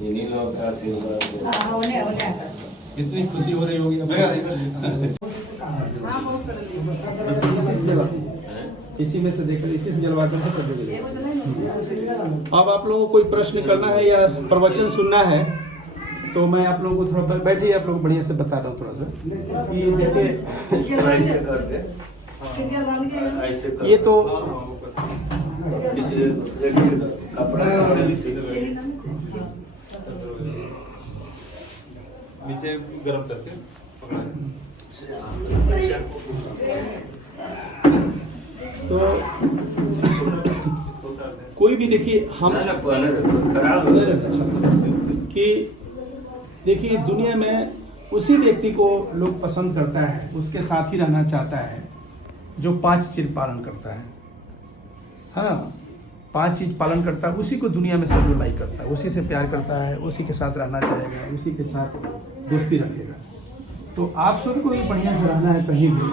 इन्हीं लोगों का आशीर्वाद है। कितनी खुशी हो रही होगी इसी में से देख इसी से जलवाकर के सब। अब आप लोगों को कोई प्रश्न करना है या प्रवचन सुनना है तो मैं आप लोगों को थोड़ा बैठिए, आप लोग बढ़िया से बता रहा हूँ थोड़ा सा। ये देखिए, ये तो नीचे गरम करके तो कोई भी देखिए हम कि देखिए दुनिया में उसी व्यक्ति को लोग पसंद करता है, उसके साथ ही रहना चाहता है जो 5 चीज पालन करता है ना। 5 चीज पालन करता है, उसी को दुनिया में सब लाइक करता है, उसी से प्यार करता है, उसी के साथ रहना चाहेगा, उसी के साथ दोस्ती रखेगा। तो आप सभी को भी बढ़िया से रहना है कहीं भी,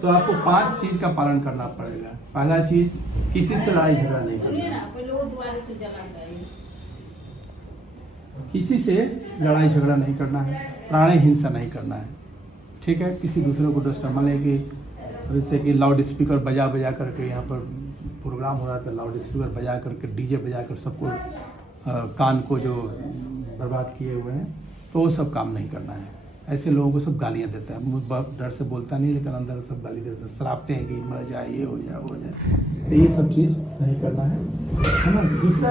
तो आपको 5 चीज का पालन करना पड़ेगा। पहला चीज, किसी से लड़ाई झगड़ा नहीं करना, किसी से लड़ाई झगड़ा नहीं करना है, प्राणी हिंसा नहीं करना है, ठीक है। किसी दूसरे को डिस्टर्ब, मान लें कि जैसे कि लाउड स्पीकर बजा बजा करके यहाँ पर प्रोग्राम हो रहा था, लाउड स्पीकर बजा करके डीजे बजा कर सबको कान को जो बर्बाद किए हुए हैं, तो वो सब काम नहीं करना है। ऐसे लोगों को सब गालियाँ देता है, मुँह डर से बोलता नहीं लेकिन अंदर सब गाली देता है, शराबते हैं कि मर जाए, ये हो जाए, वो हो जाए। तो ये सब चीज़ नहीं करना है ना। दूसरा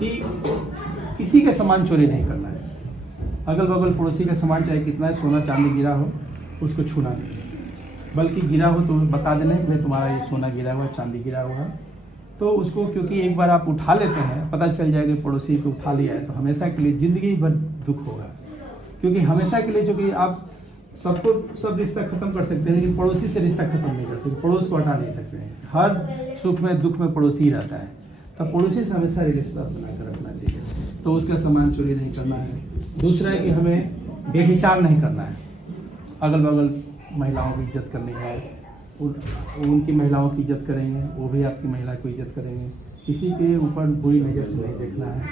कि किसी के सामान चोरी नहीं करना है। अगल बगल पड़ोसी का सामान चाहे कितना है, सोना चांदी गिरा हो, उसको छूना नहीं, बल्कि गिरा हो तो बता देना कि भाई तुम्हारा ये सोना गिरा हुआ, चांदी गिरा हुआ, तो उसको, क्योंकि एक बार आप उठा लेते हैं, पता चल जाएगा पड़ोसी को उठा लिया है, तो हमेशा के लिए ज़िंदगी भर दुख होगा। क्योंकि हमेशा के लिए, चूँकि आप सबको सब रिश्ता खत्म कर सकते हैं लेकिन पड़ोसी से रिश्ता खत्म नहीं कर सकते, पड़ोस को हटा नहीं सकते हैं। हर सुख में दुख में पड़ोसी ही रहता है, तब पड़ोसी से हमेशा रिश्ता बनाकर रखना चाहिए। तो उसका सामान चोरी नहीं करना है। दूसरा है कि हमें बेविचार नहीं करना है। अगल बगल महिलाओं की इज्जत करनी है, उनकी महिलाओं की इज्जत करेंगे, वो भी आपकी महिला को इज्जत करेंगे। किसी के ऊपर बुरी नज़र से नहीं देखना है,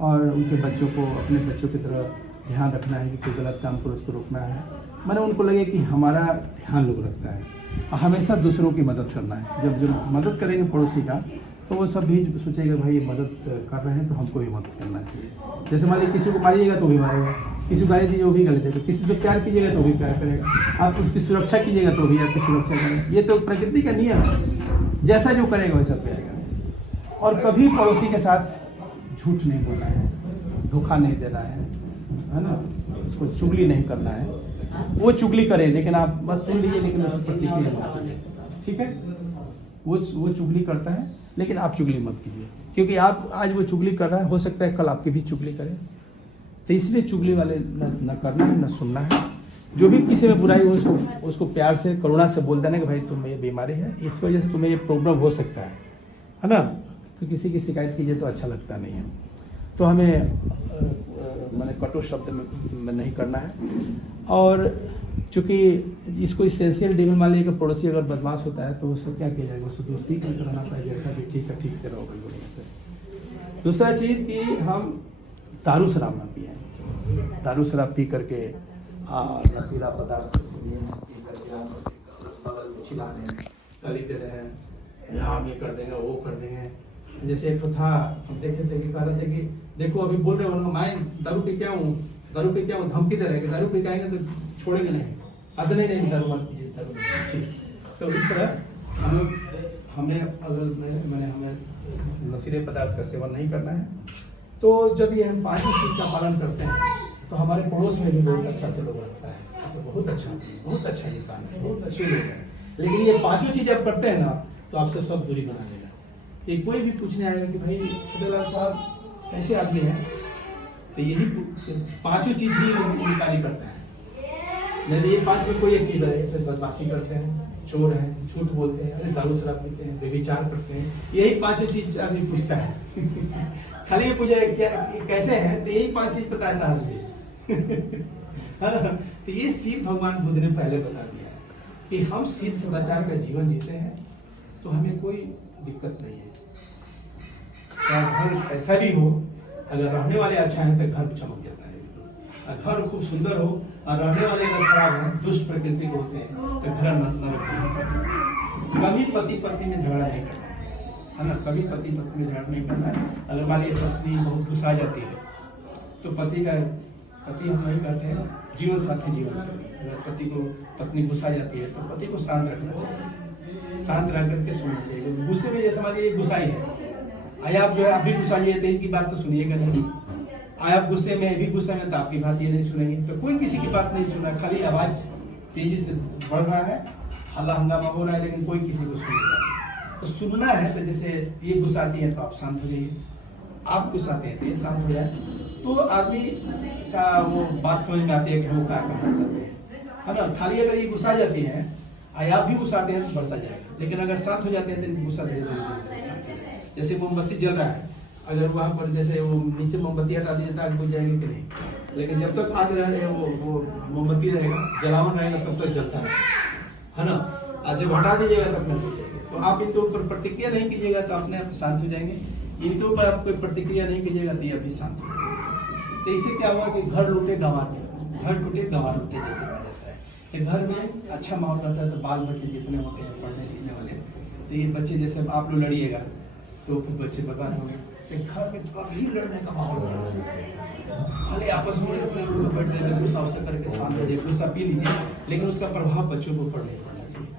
और उनके बच्चों को अपने बच्चों की तरह ध्यान रखना है कि कोई गलत काम करो उसको रोकना है। मैंने उनको लगे कि हमारा ध्यान लोग रखता है, और हमेशा दूसरों की मदद करना है। जब मदद करेंगे पड़ोसी का, तो वो सब भी सोचेगा भाई ये मदद कर रहे हैं तो हमको भी मदद करना चाहिए। जैसे मान लीजिए किसी को मारिएगा तो भी मारेगा, किसी को गाली दीजिए वो भी गाली देगा, किसी से प्यार कीजिएगा तो भी प्यार करेगा, आप उसकी सुरक्षा कीजिएगा तो भी आपकी सुरक्षा करेगा। ये तो प्रकृति का नियम है, जैसा जो करेगा वैसा पाएगा। और कभी पड़ोसी के साथ झूठ नहीं बोलना है, धोखा नहीं देना है ना, उसको चुगली नहीं करना है। वो चुगली करे लेकिन आप बस सुन लीजिए, लेकिन उसको प्रतिक्रिया मत कीजिए, ठीक है। वो चुगली करता है लेकिन आप चुगली मत कीजिए, क्योंकि आप आज वो चुगली कर रहा है, हो सकता है कल आपकी भी चुगली करे। तो इसलिए चुगली वाले न करना है, न सुनना है। जो भी किसी में बुराई हो उसको प्यार से, करुणा से बोल देना कि भाई तुम्हें ये बीमारी है, इस वजह से तुम्हें ये प्रॉब्लम हो सकता है ना। तो किसी की शिकायत कीजिए तो अच्छा लगता नहीं है। तो हमें मैंने कटु शब्द में नहीं करना है। और चूँकि इसको इसेंशियल डेविल मान लीजिए कि पड़ोसी अगर बदमाश होता है तो उससे क्या किया जाएगा, उससे दोस्ती करके रहना पड़ेगा, जैसा कि ठीक है ठीक से रहो बढ़िया से। दूसरा चीज़ कि हम दारू शराब ना पिए, दारू शराब पी करके नशीला पदार्थ पी करके चिल्ला रहे हैं, गाली दे रहे हैं, हम ये कर देंगे वो कर देंगे। जैसे एक तो था, हम देखे थे कि कह रहे थे कि देखो अभी बोल रहे हो मैं दारू पी क्या हूँ, दारू पी क्या हूँ, धमकी दे रहे हैं कि दारू पी आएंगे तो छोड़ेंगे नहीं, अब नहीं दारू मत पीजिए, दारू ठीक। तो इस तरह हमें अगर मैंने हमें नशीले पदार्थ का सेवन नहीं करना है। तो जब ये हम 5 चीज़ का पालन करते हैं तो हमारे पड़ोस में भी बहुत अच्छा से लोग रखता है, तो बहुत अच्छा इंसान है, बहुत अच्छे लोग हैं। लेकिन ये 5 चीज़ आप करते हैं ना तो आपसे सब दूरी बना लेगा। ये कोई भी पूछने आएगा कि भाई छोटेलाल साहब कैसे आदमी हैं, तो यही 5 चीज़ ही इंकारी करता है। नहीं ये 5 में कोई एक चीज़ है, बदमाशी करते हैं, चोर हैं, झूठ बोलते हैं, अरे दारू शराब पीते हैं, व्यभिचार करते हैं, यही 5 चीज़ आदमी पूछता है। खाली ये पूछे क्या कैसे हैं, तो यही 5 चीज़ बताया था आदमी। तो ये सीध भगवान बुद्ध ने पहले बता दिया है कि हम सीध सदाचार का जीवन जीते हैं तो हमें कोई दिक्कत नहीं है। चाहे घर ऐसा भी हो, अगर रहने वाले अच्छा है तो घर चमक जाता है। और घर खूब सुंदर हो और रहने वाले अगर खराब है, दुष्ट प्रकृति के होते हैं, तो घर नरक। कभी पति पत्नी में झगड़ा नहीं करना है ना, कभी पति पत्नी में झगड़ा नहीं करना है। अगर मान लीजिए पत्नी बहुत गुस्सा जाती है तो पति हम वही कहते हैं जीवन साथी जीवन साथी। अगर पति को पत्नी गुस्सा जाती है तो पति को शांत रखना चाहिए, शांत रह करके सुनना चाहिए। गुस्से में जैसे मान लीजिए गुस्साई है, आए आप जो है आप भी गुस्साइए तो इनकी बात तो सुनिएगा नहीं। आए आप गुस्से में भी गुस्से में तो आपकी बात ये नहीं सुनेंगे, तो कोई किसी की बात नहीं सुन रहा, खाली आवाज तेजी से बढ़ रहा है, हल्ला हंगामा हो रहा है, लेकिन कोई किसी को सुन रहा है। तो सुनना है तो जैसे ये गुस्साती है तो आप शांत हो जाइए, आप गुस्साते हैं तो ये शांत हो जाए, तो आदमी का वो बात समझ में आती है कि वो क्या कहना चाहते हैं, है ना। खाली अगर ये गुस्सा जाती है, आप भी गुस्साते हैं तो बढ़ता जाएगा, लेकिन अगर शांत हो जाते हैं तो गुस्सा धीरे धीरे। जैसे मोमबत्ती जल रहा है, अगर वहाँ पर जैसे वो नीचे मोमबत्ती हटा दिया तो आग बुझ जाएगी कि नहीं, लेकिन जब तक आग रहेगा वो मोमबत्ती रहेगा, जलावन रहेगा तब तक जलता रहेगा, है ना। और जब हटा दीजिएगा तब अपने बुझ जाएगा। तो आप इनके ऊपर प्रतिक्रिया नहीं कीजिएगा तो अपने आप शांत हो जाएंगे, इनके ऊपर आप कोई प्रतिक्रिया नहीं कीजिएगा तो ये अभी शांत हो जाएगा। तो इससे क्या हुआ कि घर लूटे गंवार घर टूटे गंवार लूटे जैसे कहा जाता है। तो घर में अच्छा माहौल रहता है तो बाल बच्चे जितने होते हैं पढ़ने लिखने वाले, तो ये बच्चे जैसे आप लोग लड़िएगा तो फिर बच्चे बर्बाद हो गए। घर में कभी लड़ने का माहौल नहीं, खाली आपस में अपने बैठ जाएगा, गुस्सा उसा करके शांत हो जाए, गुस्सा पी लीजिए, लेकिन उसका प्रभाव बच्चों के ऊपर नहीं पड़ना चाहिए।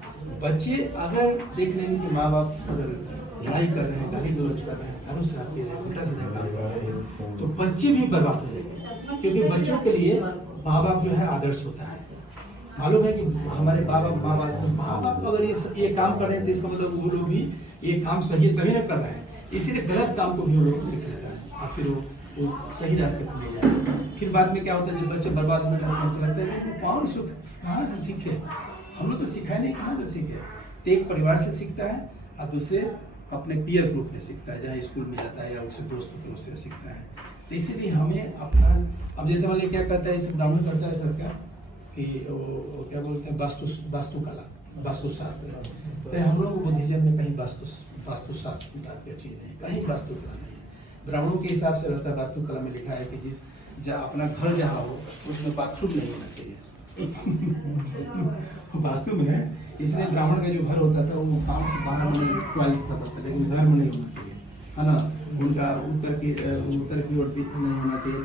बच्चे अगर देख लेंगे कि माँ बाप अगर लड़ाई कर रहे हैं, गाली गलौज कर रहे हैं, घरों से दे रहे हैं, उल्टा सीधा काम कर रहे हैं, तो बच्चे भी बर्बाद हो जाएंगे। क्योंकि बच्चों के लिए माँ बाप जो है आदर्श होता है। मालूम है कि हमारे माँ बाप अगर ये काम कर रहे हैं तो इसका मतलब वो लोग भी ये काम सही तभी न कर रहे हैं, इसीलिए गलत काम को भी वो लोग सीख लेता है और फिर वो सही रास्ते पर ले जाए। फिर बाद में क्या होता है, जब बच्चे बर्बाद होने लगते हैं, कौन कहाँ से सीखे, हम लोग तो सिखाए नहीं, कहाँ से सीखे। तो एक परिवार से सीखता है और दूसरे अपने पीयर ग्रुप में सीखता है, जहाँ स्कूल में जाता है या उससे दोस्तों के उससे सीखता है। तो इसीलिए हमें अपना, अब जैसे मान क्या कहता है, इसे ब्राह्मण करता है सर क्या कि वो क्या बोलते हैं वास्तुकला, वास्तुशास्त्र। तो हम लोग बुद्धिज्म में कहीं वास्तुशास्त्र टाइप की चीज नहीं, कहीं वास्तुकला नहीं। ब्राह्मणों के हिसाब से रहता है, वास्तुकला में लिखा है कि जिस जहाँ अपना घर जहाँ हो उसमें बाथरूम नहीं होना चाहिए। वास्तु में है, इसलिए ब्राह्मण का जो घर होता था वो बाहर में टॉयलेट होता था, लेकिन घर में नहीं होना चाहिए, है ना। उनका उत्तर की ओर भी नहीं होना चाहिए।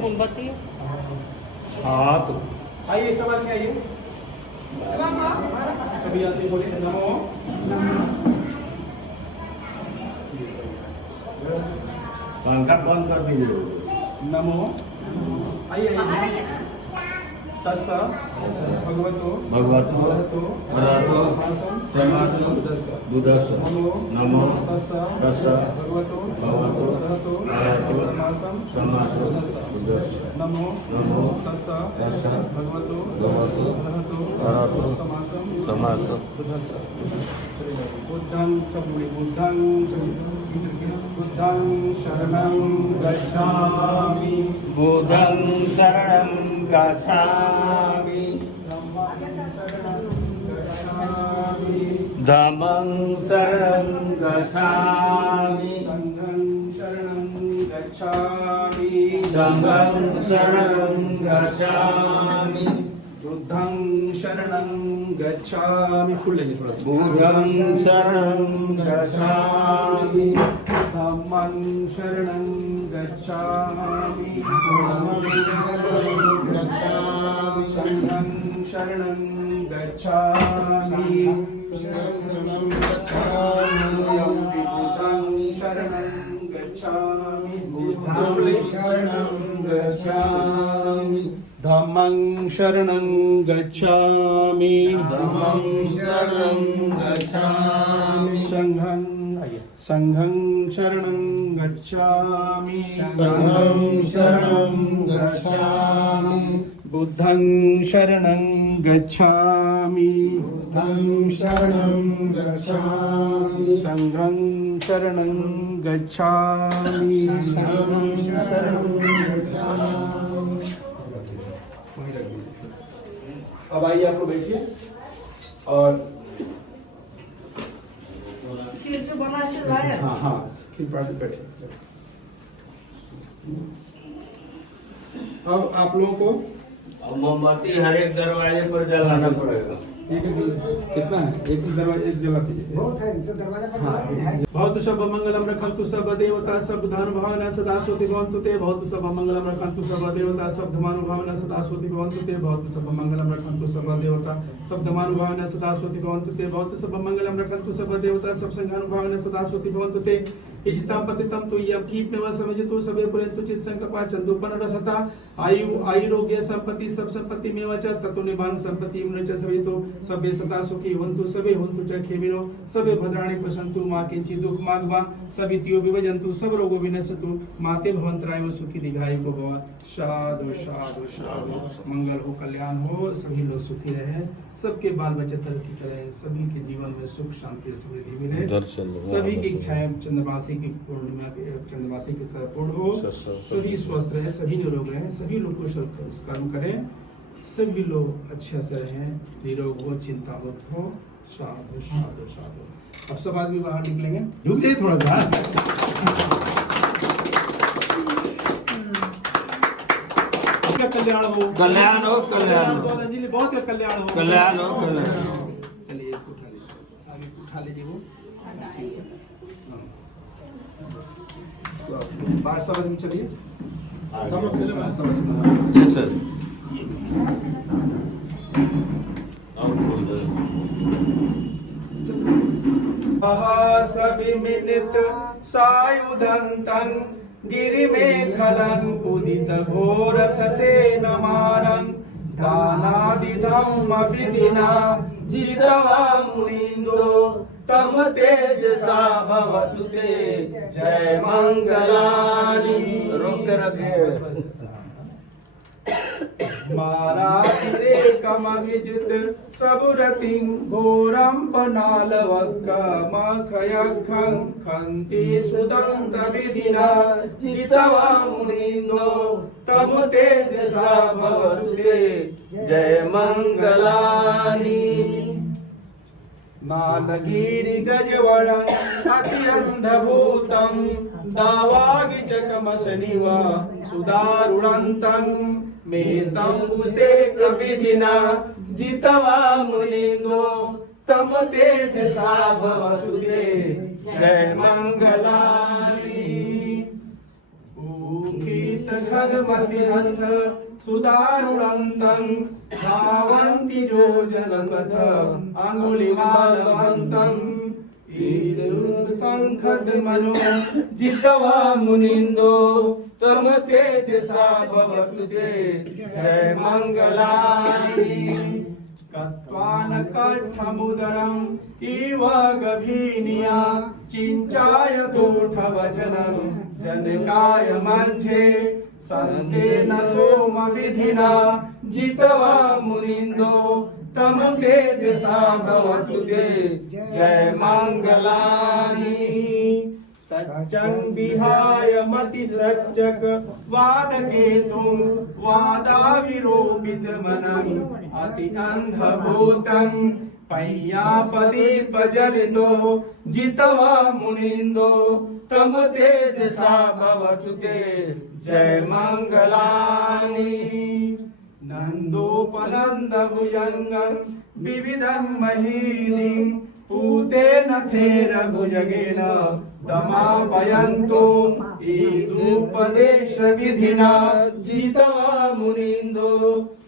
मोमबत्ती हाँ तो आइए सब आदमी आइए, सभी आदमी बोले नमो। पंखा बंद कर दीजिए। नमो आइए तस्स भगवतो भगवतो अरहतो बुद्धस्स नमो तस्स भगवतो अरहतो बुद्धस्स नमो तस्स भगवतो अरहतो बुद्धस्स। बुद्धं शरणं गच्छामि, बुद्धं शरणं गच्छामि, धम्मं शरणं गच्छामि, संघं शरणं गच्छामि, संघं शरणं गच्छामि, बुद्धं शरणं गच्छामि। फुल लेंगे थोड़ा सा। बुद्धं शरणं गच्छामि, धम्मं शरणं गच्छामि, संघं शरणं गच्छामि, बुद्धं शरणं गच्छामि, बुद्धं शरणं गच्छामि, धम्मं शरणं गच्छामि धम्मं शरणं गच्छामि संघं शरणं गच्छामि संघं शरणं गच्छामि बुद्धं शरणं गच्छामि बुद्धं शरणं गच्छामि संघं शरणं गच्छामि संघं शरणं गच्छामि। अब आइए आप लोग बैठिए और हाँ हाँ बैठिए। अब आप लोगों को अब मोमबत्ती हर एक दरवाजे पर जलाना पड़ेगा। कितना है? एक दरवाजे एक जला दीजिए। बहुत है इनसे दरवाजा पर है। भवतु सब मंगलम रखन्तु सब देवता सब धर्मभावना सदा स्वति भवन्तु ते भवतु सब मंगलम रखन्तु सब देवता सब धर्मानुभावना सदा स्वति भवन्तु ते भवतु सब मंगलम रखन्तु सब देवता सब धर्मानुभावना सदा स्वति भवन्तु ते भवतु सब मंगलम रखन्तु सब देवता सब संघानुभावना सदा स्वति भवन्तु ते इष्टम पतितम तो यह कीप में वह समझितु सबे पुरेन्तु चित संकपा चंदोपन रसता आयु आयुरोग्य संपत्ति सब संपत्ति में वच ततो निबान संपत्ति में च सभी तो सबे सदा सुखी होन्तु सबे होन्तु च खेमिनो सबे भद्राणि पशन्तु मां किंचि दुख मागवा सभी तियो विभजन्तु सब रोगो विनशतु माते भवन्तराय सुखी दीर्घायु को भव। साधु साधु साधु मंगल हो कल्याण हो सभी लोग सुखी रहे सबके बाल बच्चे तरक्की करें सभी के जीवन में सुख शांति समृद्धि मिले सभी की इच्छाएं चंद्रमासी की पूर्णिमा के चंद्रमासी की तरह पूर्ण हो सभी स्वस्थ रहे सभी निरोग रहे सभी लोग कुशल कर्म करें सभी लोग अच्छे से रहें निरोग हो चिंता मुक्त हो। साधु साधु साधु। अब सब आदमी बाहर निकलेंगे झुक जाइए थोड़ा सा। कल्याण हो कल्याण हो कल्याण हो अंजलि बहुत का कल्याण हो कल्याण हो कल्याण। चलिए इसको उठा लीजिए आगे उठा लीजिए वो बाहर सब आदमी चलिए सब लोग चले बाहर सब आदमी। जी सर। सविमिलित सायुधन्तं गिरिमेखलं उदित घोर ससेन मारं दानादिधम् अभिधिना जितवा मुनिन्दो तम तेजसा भवतु ते जय मंगलानि। रोक के रखिए। मारातिरेकमभिजित सबुरतिं घोरं पनालवक्कमखयखं खन्ति सुदन्तविधिना जितवा मुनिन्दो तम तेजसा भवतु ते जय मंगलानि। नालगिरि गजवरं अत्यन्धभूतं दावागिचकमशनिव सुदारुणन्तं मेतं कुशेकविधिना जितवा मुनिन्दो तम तेजसा भवतु ते जय मंगलानि। ऊखित खगमति हन्त सुदारुणन्तं धावन्ति योजनपथ अंगुलिमालवन्तं शंखड्मनो जितवा मुनिन्दो तम तेजसा भवतु ते जय मंगलानि। कट्ठमुदरम् इव गभीनिया चिंचाय दूढवचनं जनकाय मध्ये संतेन सोम विधिना जितवा मुनिन्दो तम तेजसा भवतु ते जय मंगलानि। सच्चं विहाय मति सच्चक वादकेतुं वादाविरोपितमनम् अति अन्धभूतं पय्यापदीपजलितो जितवा मुनिन्दो तम तेजसा भवतु ते जय मंगलानि। नन्दोपनन्दभुजङ्गं विविधं महीदिं पूतेन थेरभुजगेन दमापयन्तो ईदुपदेशविधिना जितवा मुनिंदो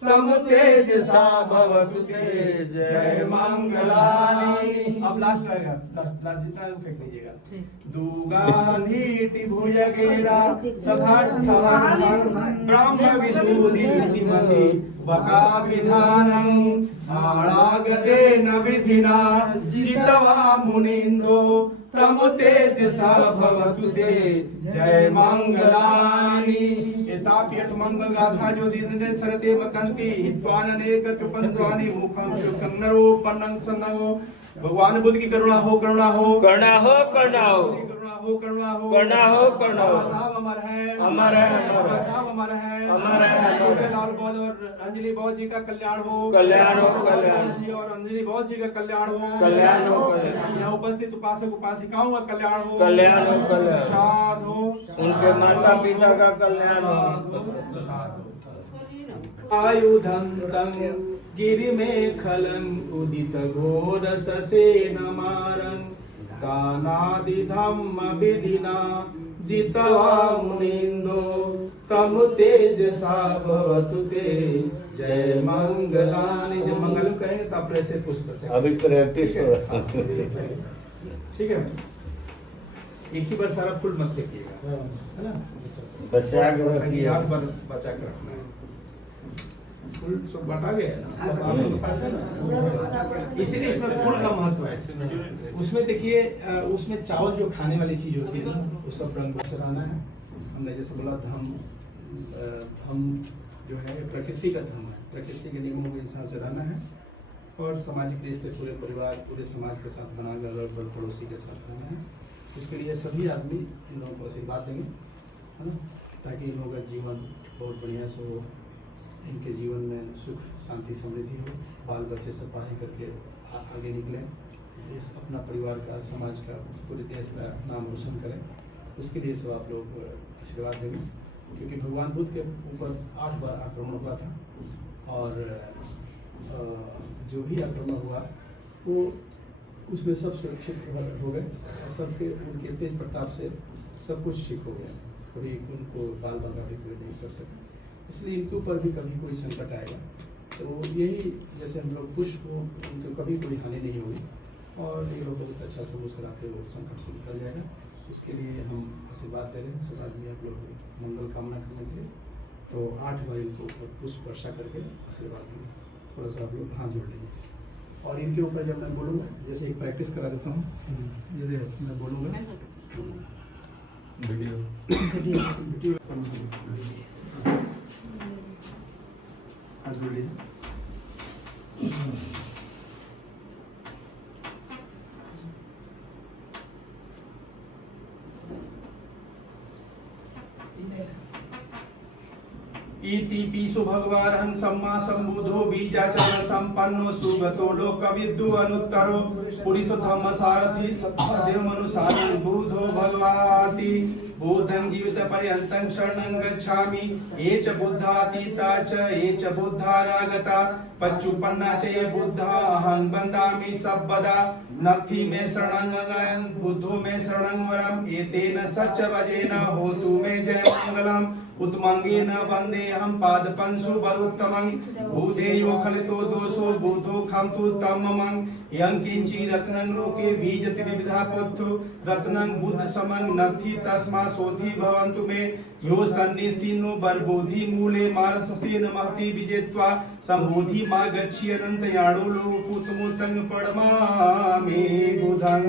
तम तेजसा भवतु ते जय मंगलानि। अब लास्ट रहेगा, लास्ट जितना फेंक लीजिएगा। दुगाधीति भुजगेरा सदा ब्रह्म विशुद्धिमति वका विधानं आणागते न विधिना जितवा मुनिंदो तम तेजसा भवतु ते जय मंगलानि। एताप्यट मंगल गाथा जो दिन सरते मकंती हित्वान अनेक चुपंत्वानि मुखं शुकं नरोपन्नं सन्नो। भगवान बुद्ध की करुणा हो, करुणा हो, करुणा हो, करुणा हो, करुणा हो, करुणा हो, करुणा हो, करुणा हो। साहब अमर है, अमर है, बाबा साहब अमर है, अमर है। छोटे लाल बौद्ध और अंजलि बौद्ध जी का कल्याण हो, कल्याण हो, कल्याण जी और अंजलि बौद्ध जी का कल्याण हो, कल्याण हो, कल्याण। यहाँ उपस्थित उपासक उपासिकाओं का कल्याण हो, कल्याण हो, कल्याण। साध हो, उनके माता पिता का कल्याण हो। आयुधंतं गिरि में खलं उदित घोर ससेन मारं दानादि धम्म विधिना जितवा मुनिंदो तम तेजसा भवतु ते जय मंगलानि। जब मंगल करेंगे तो आप ऐसे पुष्प कर सकते हैं। अभी प्रैक्टिस हो रहा है। ठीक है, एक ही बार सारा फूल मत फेंकिएगा, है ना? बचा के रखिए। 8 बार बचा के रखना है। फूल सब बटा गया ना, हाँ, सब आप लोगों के पास है ना? इसीलिए इसमें फूल का महत्व है। उसमें देखिए, उसमें चावल जो खाने वाली चीज होती है ना, वो सब रंग से रहना है। हमने जैसे बोला धम जो है प्रकृति का धम है, प्रकृति के नियमों के हिसाब से रहना है। और सामाजिक रिश्ते पूरे परिवार पूरे समाज के साथ बनाकर और पड़ोसी के साथ रहना है। उसके लिए सभी आदमी इन लोगों को आशीर्वाद देंगे, है ना, ताकि इन लोगों का जीवन बहुत बढ़िया से हो, इनके जीवन में सुख शांति समृद्धि हो, बाल बच्चे सब पढ़ाई करके आगे निकले, इस अपना परिवार का समाज का पूरे देश का नाम रोशन करें। उसके लिए सब आप लोग आशीर्वाद देंगे, क्योंकि भगवान बुद्ध के ऊपर 8 बार आक्रमण हुआ था और जो भी आक्रमण हुआ वो उसमें सब सुरक्षित हो गए और सबके उनके तेज प्रताप से सब कुछ ठीक हो गया। कभी उनको बाल बाका भी कोई नहीं कर सके, इसलिए इनके ऊपर भी कभी कोई संकट आएगा तो यही जैसे हम लोग खुश हो, उनको कभी कोई हानि नहीं होगी और ये लोग बहुत अच्छा से मुस्कुराते हुए संकट से निकल जाएगा। उसके लिए हम आशीर्वाद दे रहे हैं सब आदमी आप लोग मंगल कामना करने के लिए। तो 8 बार इनको ऊपर पुष्प वर्षा करके आशीर्वाद देंगे। थोड़ा सा आप लोग हाथ जोड़ लेंगे और इनके ऊपर जब मैं बोलूँगा, जैसे एक प्रैक्टिस करा देता हूँ, जैसे मैं बोलूँगा वीडियो हाथ जोड़ लीजिए। इति पीसु भगवान् सम्मा सम्बुद्धो बीजाचार संपन्नो सुगतो लोकविद्दु अनुत्तरो पुरुषो धम्म सारथि सत्तादेव मनुसारं बुद्धो भगवाति बुद्धं जीवित पर्यन्तं शरणं गच्छामि। ये च बुद्धातीता च ये च बुद्धानागता पच्चुपन्ना च ये बुद्धा अहं वन्दामि सर्वदा। नत्थि मे शरणं बुद्धो मे शरणं वरम् एतेन सच्च वजेन होतु मे जय मंगलम्। उत्मंगेन वन्देऽहं पादपंसु वरुत्तमं भूदेव खलितो दोषो बुद्धो खमतु तममं। यं किंचि रत्नं लोके बीजति विविधा पुत्तु रत्नं बुद्ध समं नत्थि तस्मा सोधि भवन्तु मे। यो सन्निसिनो बर्बोधि मूले मारससेन महति विजेत्वा संबोधि मा गच्छि अनंत याणो लोकुतमुतं पड़मामि बुधं।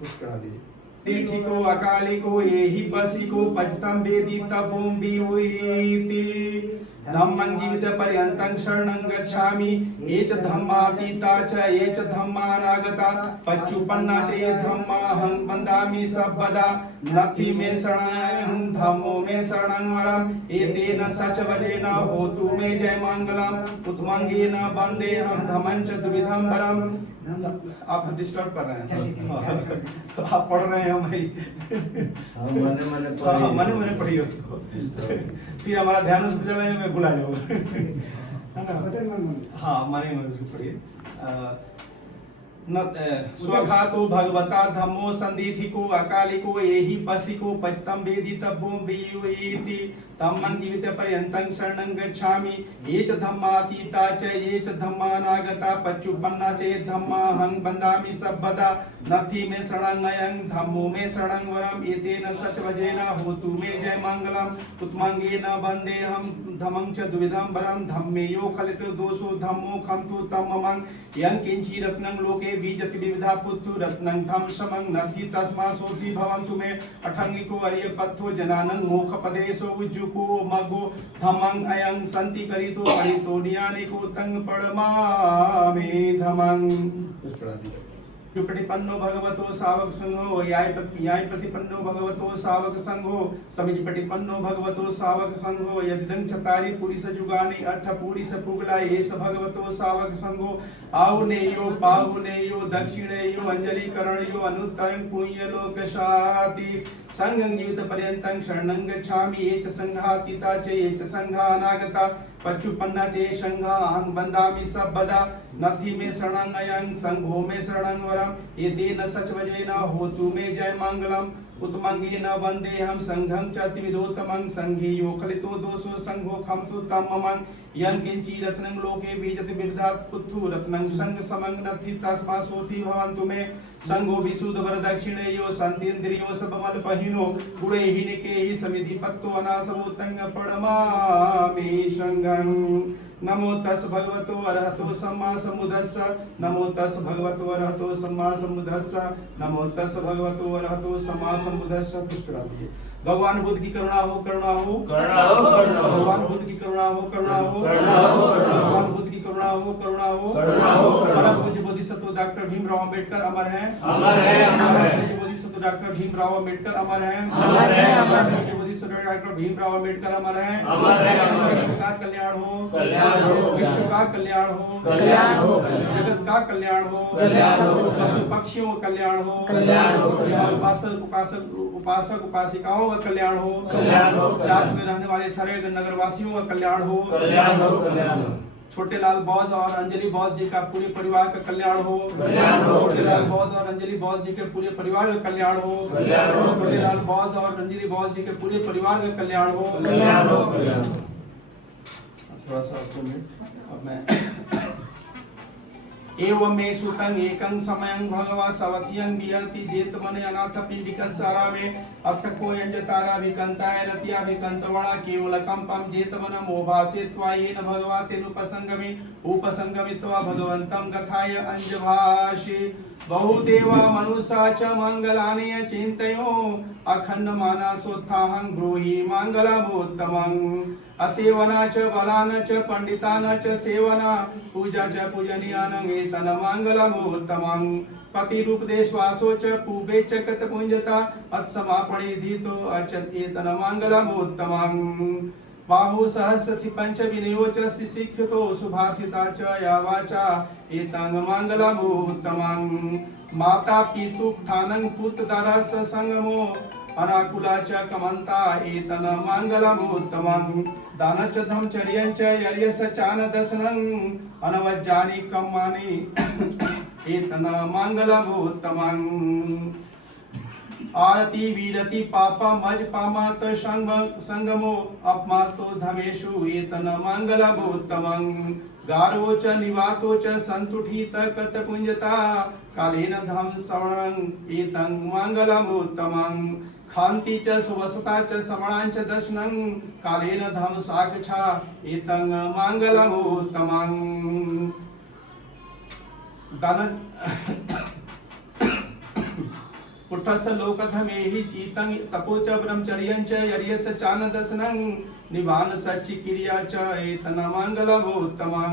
पुष्करा दीजिए। तीठिको अकालिको येहि बसिको पचतं वेदि तपों विहुइति। धम्मं जीवित पर्यन्तं शरणं गच्छामि। ये च धम्मातीता च ये च धम्मानागता पच्चुपन्ना च ये धम्माहं वन्दामि सर्वदा। नत्थि मे शरणं धम्मो मे शरणं वरम् एतेन सच वजेन होतु मे जय मंगलम्। उत्मंगेन वन्देऽहं धम्मं च द्विविधं वरम्। आप डिस्टर्ब कर रहे हैं, आप पढ़ रहे हैं भाई, मने मने पढ़िए उसको, फिर हमारा ध्यान उस पर चला जाए, मैं भुला जाऊंगा, है ना? हाँ, मने मने उसको पढ़िए। स्वघातो भगवता धम्मो संदीठिको अकालिको एहि पसिको पचतम वेदितव्यो वियुयेति तम्मं जीवित पर्यन्तं शरणं गच्छामि ये च धम्मातीता च ये च धम्मानागता पच्चुपन्ना च ये धम्माहं वन्दामि सर्वदा नथि मे शरणं अयं धम्मो मे शरणं वरम् एतेन सचवजेन होतु मे जय मंगलम् उत्मंगेन वन्देऽहं धम्मं च द्विविधं वरं धम्मे यो खलितो दोषो धम्मो खन्तु तम्मं यं किंचि रत्नं लोके बीजति विविधा पुत्तु रत्नं धम समं नथि तस्मा सोति भवन्तु मे अठंगिको अर्य पत्थो जनानं मोख पदेशो उज्जुको मगो धमं अयं संति करितो परितो नियानिको तंग पड़मामे धमं प्रतिपन्नो भगवतो सावक संघो याय प्रतिपन्नो भगवतो सावक संघो समिज प्रतिपन्नो भगवतो सावक संघो यदिदं चतारि पुरिस जुगानि अठ पुरिस पुगला एष भगवतो सावक संघो आहुनेयो पाहुनेयो दक्षिणेयो अंजलि करणयो अनुत्तरं पुण्य लोकशाति संघं जीवित पर्यन्तं शरणं गच्छामि ये च संघातीता च ये च संघा अनागता पच्चुपन्ना चे संघा अहं वन्दामि सर्वदा नथि मे शरणं अयं संघो मे शरणं वरम् एतेन सचवजेन होतु मे जय मंगलम् उत्मंगेन वन्देऽहं संघं च त्रिविधोत्तमं संघे यो खलितो दोषो संघो खन्तु तम्मं यं किंचि रत्नं लोके बीजति विविधात् पुत्थु रत्नं संघ समं नथि तस्मा सोति भवन्तु मे संघो विशुद्ध वर दक्षिणे यो संतीन्द्रियो सबमल पहिनो गुणे ही निके ही समिधि पत्तो अनासवो तंग पड़मामे संगं नमो तस् भगवतो अरहतो सम्मा समुद्रस्स नमो तस् भगवतो अरहतो सम्मा समुद्रस्स नमो तस् भगवतो अरहतो सम्मा समुद्रस्स पुष्करा भगवान बुद्ध की करुणा हो करुणा हो करुणा हो करुणा हो भगवान बुद्ध की करुणा हो करुणा हो करुणा हो भगवान बुद्ध की करुणा हो करुणा हो करुणा हो परम पूज्य बोधिसत्व डॉक्टर भीमराव अंबेडकर अमर हैं अमर है अमर है पूज्य बोधिसत्व डॉक्टर भीमराव अंबेडकर अमर हैं अमर है अमर है पूज्य बोधिसत्व डॉक्टर भीमराव अंबेडकर अमर हैं अमर है अमर है विश्व का कल्याण हो कल्याण हो विश्व का कल्याण हो कल्याण हो जगत का कल्याण हो कल्याण हो पशु पक्षियों का कल्याण हो कल्याण हो उपासक उपासिकाओं का कल्याण हो कल्याण हो चास में रहने वाले सारे नगर वासियों का कल्याण हो कल्याण हो कल्याण हो छोटे लाल बौद्ध और अंजलि बौद्ध जी का पूरे परिवार का कल्याण हो कल्याण हो छोटे लाल बौद्ध और अंजलि बौद्ध जी के पूरे परिवार का कल्याण हो कल्याण हो छोटे लाल बौद्ध और अंजलि बौद्ध जी के पूरे परिवार का कल्याण हो कल्याण हो कल्याण हो थोड़ा सा अब मैं एवं मे सुतं एकं समयं भगवा सवतियं विहरति जेतमने अनाथ पिंडिकस्चारा में अथ को यंजतारा विकंताय रतिया विकंतवणा केवलकंपम जेतमन मोभासे त्वायेन भगवा तेनुपसंगमे उपसंगमित्वा भगवन्तं कथाय अंजभाषे बहुदेवा मनुषा च मंगलानि चिन्तयो अखंड मानसोत्थाहं ब्रूहि मंगलमोत्तमं असेवना च बलान च पंडितान च सेवना पूजा च पूजनीयानं एतन मंगलमोत्तमं पति रूप देशवासो च पूबे च कतपुंजता अत्समापणिधितो अचत एतन मंगलमोत्तमं बाहु सहस्र सिपंच विनयो च सिसिख्यतो सुभाषिता च या वाचा एतं मंगलमोत्तमं माता पितु ठानं पुत्रदारस संगमो अनाकुला च कमंता एतन मंगलमोत्तमं दान च धमचर्यं च यर्यस चान दशनं अनवज्जानि कम्मानि एतन मंगलमोत्तमं आरती वीरति पापा मज पामात संगमो अपमातो धमेषु एतन मंगलमोत्तमं गारो च निवातो च संतुठित कतपुंजता कालेन धम श्रवणं एतं मंगलमोत्तमं खान्ति च सुवसता च समणां च दर्शनं कालेन धम साक्षा एतं मंगलमोत्तमं दान पुट्ठस्स लोकधमेहि चीतं तपो च ब्रह्मचर्यं च यर्यस चान दशनं निवान सच्चि क्रिया च एतन मंगलमोत्तमं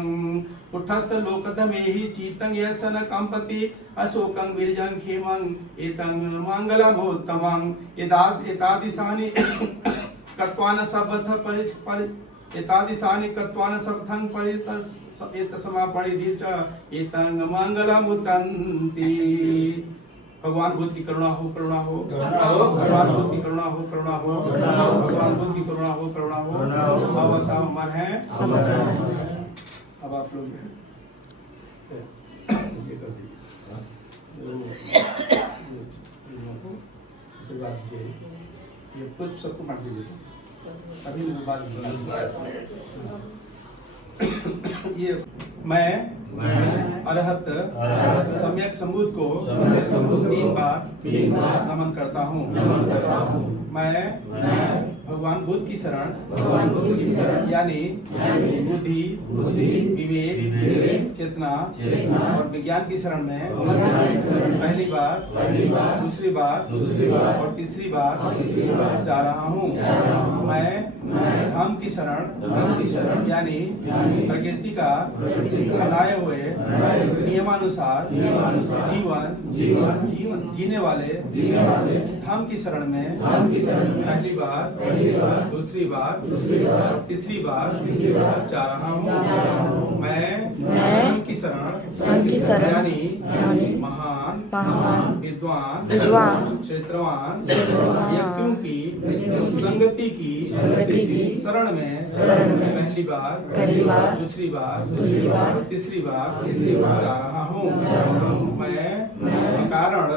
पुट्ठस्स लोकधमेहि चीतं यस्य न कंपति अशोकं विरजं खेमं एतं मंगलमोत्तमं एतादिशानि कत्वान सबथ एतादिशानि कत्वान सबथं परित एतसमापणिधि च एतं मंगलमुत्तन्ति भगवान बुद्ध की करुणा हो करुणा हो भगवान बुद्ध की करुणा हो करुणा हो भगवान बुद्ध की करुणा हो करुणा हो बाबा साहब अमर हैं अब आप लोग ये कर दीजिए। आशीर्वाद दीजिए। ये पुष्प सबको बांट दीजिए। अभी मैं बात ये मैं अरहत सम्यक संबुद्ध को 3 बार नमन करता हूँ। मैं भगवान बुद्ध की शरण यानी बुद्धि, विवेक, चेतना और विज्ञान की शरण में पहली बार, दूसरी बार और तीसरी बार जा रहा हूँ। मैं धर्म की शरण यानी प्रकृति का बनाए हुए नियमानुसार जीवन जीने वाले धर्म की शरण में पहली बार, दूसरी बार और तीसरी बार जा रहा हूँ। मैं संघ की शरण यानी महान विद्वान क्षेत्रवान व्यक्तियों की संगति की शरण में पहली बार, दूसरी बार और तीसरी बार जा रहा हूँ। मैं कारण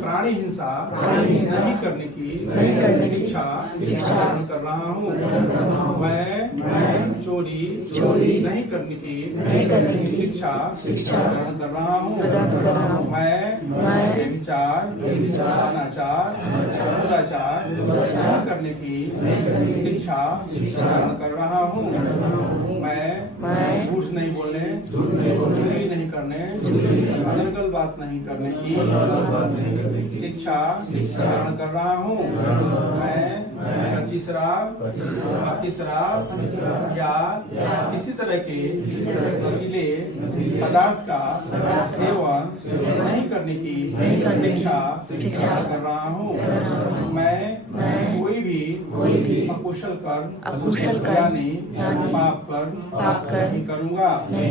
प्राणी हिंसा नहीं करने की शिक्षा कर रहा हूँ। मैं चोरी नहीं करने की शिक्षा कर रहा हूँ। मैं व्यभिचार, अनाचार, दुराचार नहीं करने की शिक्षा कर रहा हूँ। मैं झूठ नहीं बोलने, चोरी नहीं करने, अनर्गल बात नहीं करने की शिक्षा कर रहा हूँ। मैं कच्ची शराब, पक्की शराब या किसी तरह के नशीले पदार्थ का सेवन नहीं करने की शिक्षा कर रहा हूँ। मैं कोई भी अकुशल कर्म यानी पाप कर्म नहीं करूँगा। मैं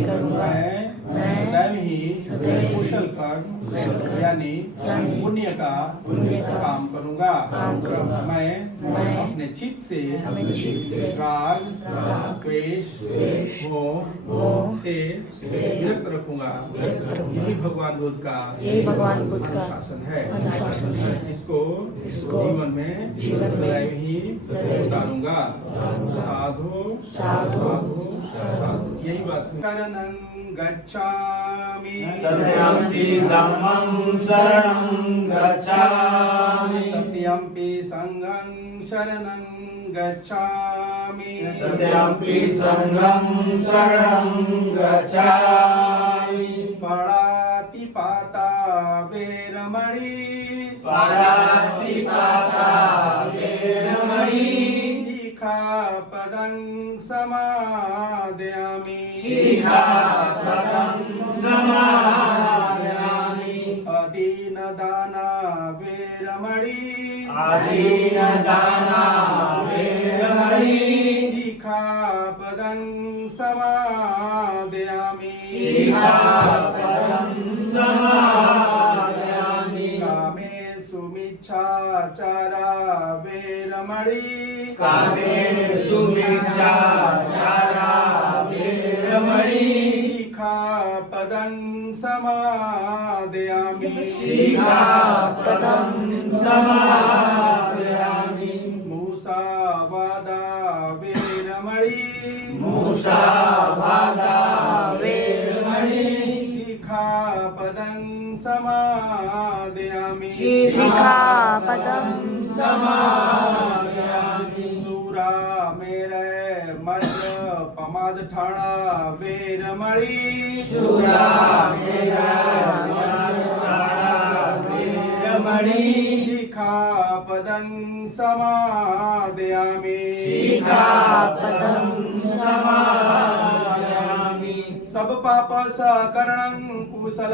सदैव ही कुशल कर्म यानी पुण्य का काम करूँगा। मैं अपने चित्त से राग, द्वेष, मोह से विरक्त रखूंगा। यही भगवान बुद्ध का अनुशासन है। इसको जीवन में सदैव ही उतारूंगा। साधु साधु साधु यही बात। शरणं गच्छामि तथ्यम्पि धम्मं शरणं गच्छामि तथ्यम्पि संघं शरणं गच्छामि तथ्यम्पि संघं शरणं गच्छामि पाणातिपाता वेरमणि शिखापदं समादयामि अदीनदाना वेरमणि शिखापदं समादयामि कामेषु मिच्छाचारा वेरमणि शिखापदं समादयामि मूसावादा वेरमणि शिखापदं समादयामि सूरा मेरे मध्य पमाद ठाणा वेरमणि शिखापदं समादयामि सब पाप सकरणं कुशल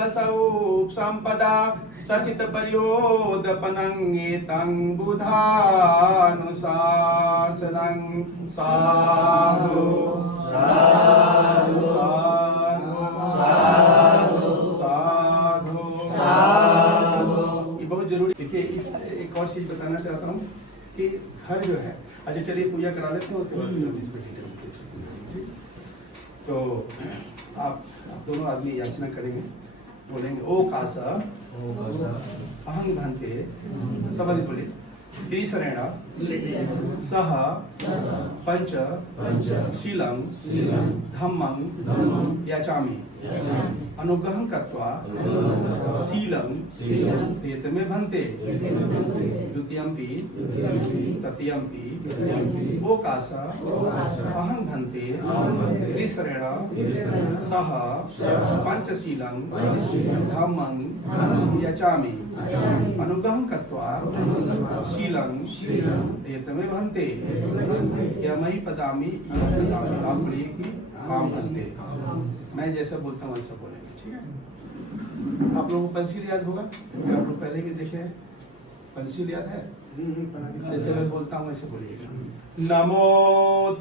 संपदा सचित पर्योदपनं एतं बुधानुशासनं साधु साधु साधु साधु साधु। ये बहुत जरूरी। देखिए इस एक और चीज बताना चाहता हूँ कि घर जो है, अच्छा चलिए पूजा करा लेते हैं, उसके बाद इस पर डिटेल समझेंगे। तो आप दोनों आदमी याचना करेंगे, बोलेंगे ओ कासा अहं भन्ते सबरी बोले तीसरेण सह पंच शीलं धम्मं याचामि अनुग्रहं कृत्वा शीलं एतमे भन्ते द्वितीयंपि तृतीयंपि ओकाश अहं भन्ते त्रिसरेण सह पंचशीलं धम्मं याचामि अनुग्रहं कृत्वा शीलं एतमे भन्ते यमहि पदामि आप बोलिए कि काम भन्ते। मैं जैसा बोलता हूँ वैसा बोलेंगे, ठीक है। आप लोगों को पंसील याद होगा, क्या आप लोग पहले भी देखे हैं? पंसील याद है? जैसे मैं बोलता हूँ वैसे बोलिएगा। नमो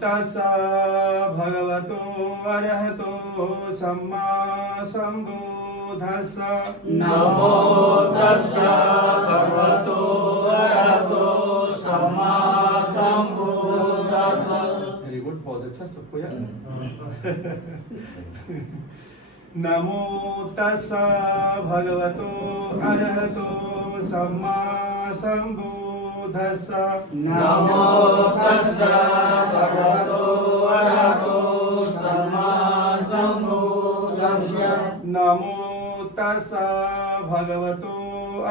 तस्सा भगवतो अरहतो सम्मा संबुद्धस्सा। नमो तस्सा भगवतो अरहतो सम्मा संबुद्धस्सा। वेरी गुड, बहुत अच्छा, सबको याद। नमो तस्सा भगवतो अरहतो सम्मा संबुद्धस्सा। नमो तस्सा भगवतो अरहतो सम्मा संबुद्धस्सा। नमो तस्सा भगवतो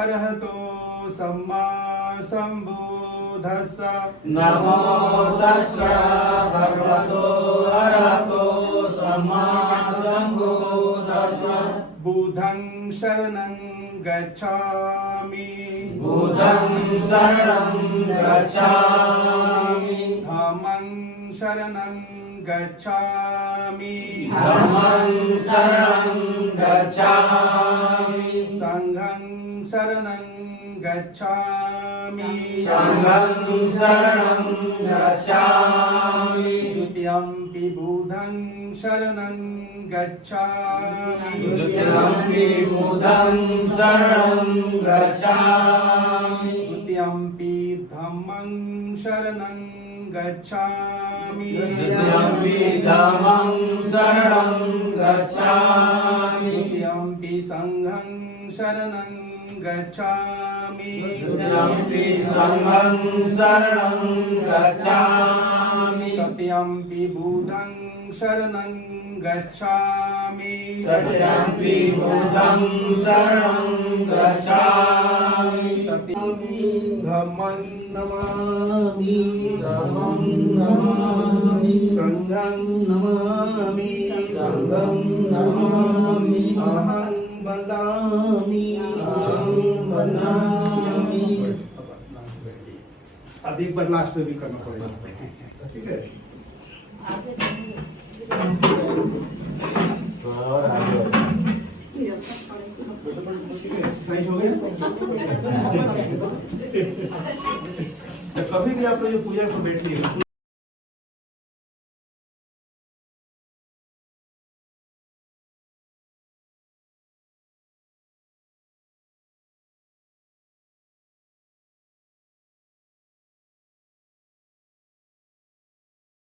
अरहतो सम्मा संबुद्धस्सा। नमो तस्सा भगवतो अरहतो सम्मा संबुद्धस्सा। बुद्धं शरणं गच्छामि। बुद्धं शरणं गच्छामि। धम्मं शरणं गच्छामि। धम्मं शरणं गच्छामि। संघं शरणं गच्छामि। संघं शरणं गच्छामि। द्वितीयंपि बुद्धं शरणं गच्छामि। द्वितीयंपि बुद्धं शरणं गच्छामि। द्वितीयंपि धम्मं शरणं गच्छामि। द्वितीयंपि धम्मं शरणं गच्छामि। द्वितीयंपि संघं शरणं गच्छामि। द्वितीयंपि संघं शरणं गच्छामि। तृतीयंपि बुद्धं शरणं गच्छामि। तृतीयंपि बुद्धं शरणं गच्छामि। तृतीयं धम्मं नमामि। धम्मं नमामि। संघं नमामि। संघं नमामि। अहं वदामि। अहं वदामि। अब एक बार लास्ट में भी करना पड़ेगा, ठीक है। और आगे एक्सरसाइज हो गया। कभी भी आप लोग जो पूजा को बैठिए